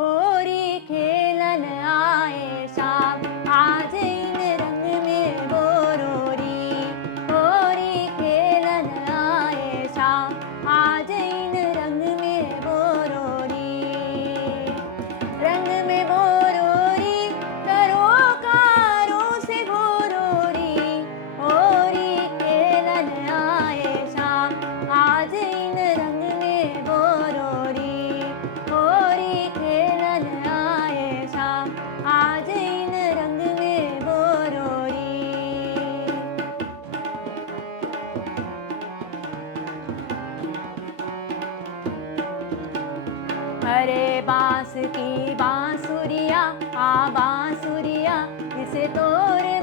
होरी खेलन आए शाम, आज इन रंग में बोरोरी। होरी खेलन आए शाम, आज इन रंग में बोरोरी। रंग में बोरोरी करो कारो से बोरोरी। होरी खेलन आए शाम, आज इन रंग में बोरोरी। होरी खेलन आए शाम, आज इन रंग में बोरोरी। हरे बांस की बांसुरिया, आ बांसुरिया इसे तोड़